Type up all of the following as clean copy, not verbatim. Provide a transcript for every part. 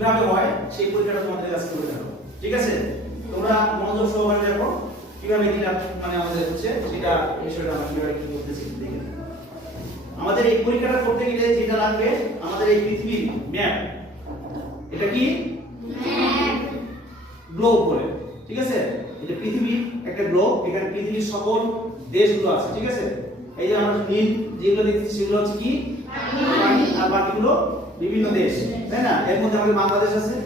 কিভাবে হয় সেই পরীক্ষাটা তোমাদের কাছে করে দেব। ঠিক আছে, তোমরা মনোযোগ সহকারে দেখো কিভাবে এটা মানে আমাদের হচ্ছে সেটা বিষয়টা আমরা কিভাবে কি করতেছি দেখে। আমাদের এই পরীক্ষাটা করতে গেলে যেটা লাগবে আমাদের এই পৃথিবীর ম্যাপ। এটা কি ম্যাপ, গ্লোব বলে। ঠিক আছে, এটা পৃথিবীর একটা গ্লোব, এখানে পৃথিবীর সকল দেশগুলো আছে। ঠিক আছে, এই যে আমরা নীল যেগুলো দেখতেছি সেগুলো হচ্ছে কি পানি, আর বাকিগুলো বিভিন্ন দেশ, তাই না? এর মধ্যে আমাদের বাংলাদেশ আছে,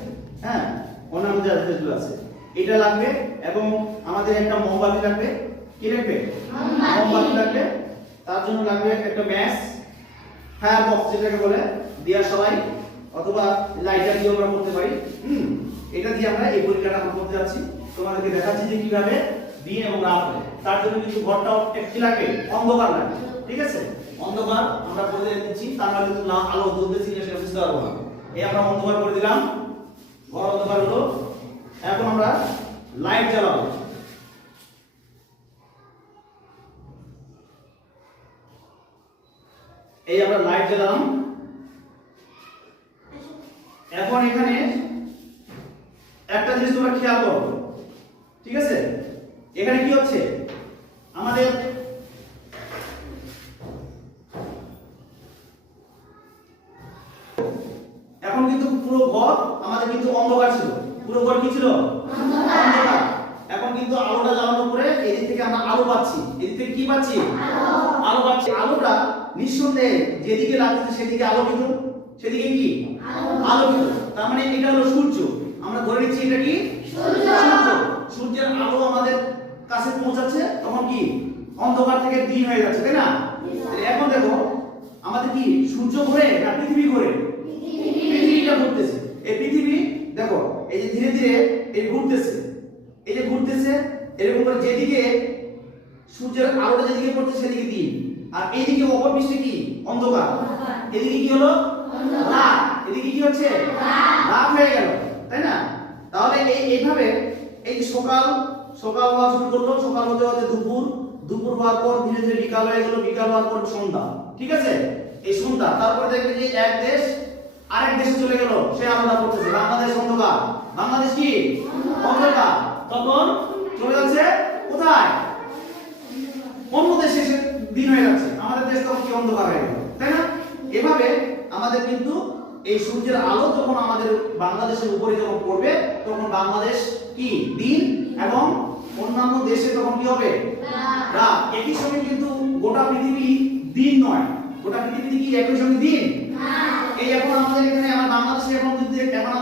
হ্যাঁ, অন্যান্য দেশগুলো আছে। এটা লাগবে এবং আমাদের একটা মোমবাতি লাগবে। কি লাগবে? মোমবাতি লাগবে। তার জন্য লাগবে একটা ম্যাচ, ফায়ার বক্স যেটাকে বলে, দিয়া সবাই, অথবা লাইটার দিয়ে আমরা করতে পারি। এটা দিয়ে আমরা এই পরীক্ষাটা আমরা করতে যাচ্ছি। তোমাদেরকে দেখাচ্ছি যে কিভাবে দিন এবং রাত হয়। তার জন্য কিন্তু ঘরটা একটি লাগবে, অন্ধকার লাগবে। ঠিক আছে, অন্ধকার আমরা করে দিচ্ছি, তার মানে কিন্তু না আলো জ্বলতেছে কিনা সেটা বুঝতে পারবো না। এই আমরা অন্ধকার করে দিলাম, ঘর অন্ধকার হলো। এখন আমরা লাইট জ্বালাবো। এই আমরা লাইট জ্বালালাম। এখন এখানে একটা জিনিস তোমরা খেয়াল করো। ঠিক আছে, এখানে কি হচ্ছে আমাদের এখন কিন্তু পুরো ঘর আমাদের কিন্তু অন্ধকার ছিল। পুরো ঘর কি ছিল? অন্ধকার। এখন কিন্তু আলোটা জ্বালানোর পরে এই দিক থেকে আমরা আলো পাচ্ছি। এই দিক থেকে কি পাচ্ছি? আলো পাচ্ছি। আলোটা নিঃসন্দেহে যেদিকে লাগছে সেদিকে আলোকিত, সেদিকে কি আলোকিত। তার মানে এটা হলো সূর্য। আমরা ধরে নিচ্ছি এটা কি সূর্য। সূর্যের আলো আমাদের কাছে পৌঁছাচ্ছে, তখন কি অন্ধকার থেকে দিন হয়ে যাচ্ছে, তাই না? এখন দেখো আমাদের কি সূর্য ঘোরে না পৃথিবী ঘোরে? পৃথিবীটা ঘুরতেছে। এই পৃথিবী দেখো এই যে ধীরে ধীরে এই ঘুরতেছে, এই যে ঘুরতেছে এরকম করে, যেদিকে সূর্যের আলোটা যেদিকে পড়ছে সেদিকে দিন, আর এইদিকে অপর পৃষ্ঠে কি অন্ধকার। এদিকে কি হলো? রাত। এদিকে কি হচ্ছে? রাত হয়ে গেল, তাই না? তাহলে এইভাবে এই যে সকাল সকাল হওয়া শুরু করলো, সকাল হতে হতে দুপুর, দুপুর হওয়ার পর ধীরে ধীরে বিকাল হয়ে গেল, বিকাল হওয়ার পর সন্ধ্যা। ঠিক আছে, এই সন্ধ্যা। তারপরে দেখবে যে এক দেশ আরেক দেশে চলে গেল, সে আলাদা করতেছে। বাংলাদেশ অন্ধকার, বাংলাদেশ কি অন্ধকার। তখন চলে যাচ্ছে কোথায়? অন্য দেশে দিন হয়ে যাচ্ছে, আমাদের দেশ তখন কি অন্ধকার হয়ে গেল, তাই না? এভাবে আমাদের কিন্তু এই সূর্যের আলো যখন আমাদের বাংলাদেশের উপরে যখন পড়বে, তখন বাংলাদেশ কি দিন এবং অন্যান্য দেশে তখন কি হবে? রাত। একই সঙ্গে কিন্তু গোটা পৃথিবী দিন নয়, গোটা পৃথিবী কি একই সঙ্গে দিন? এই এখন আমাদের এখানে আমার বাংলাদেশে এখন যদি এখন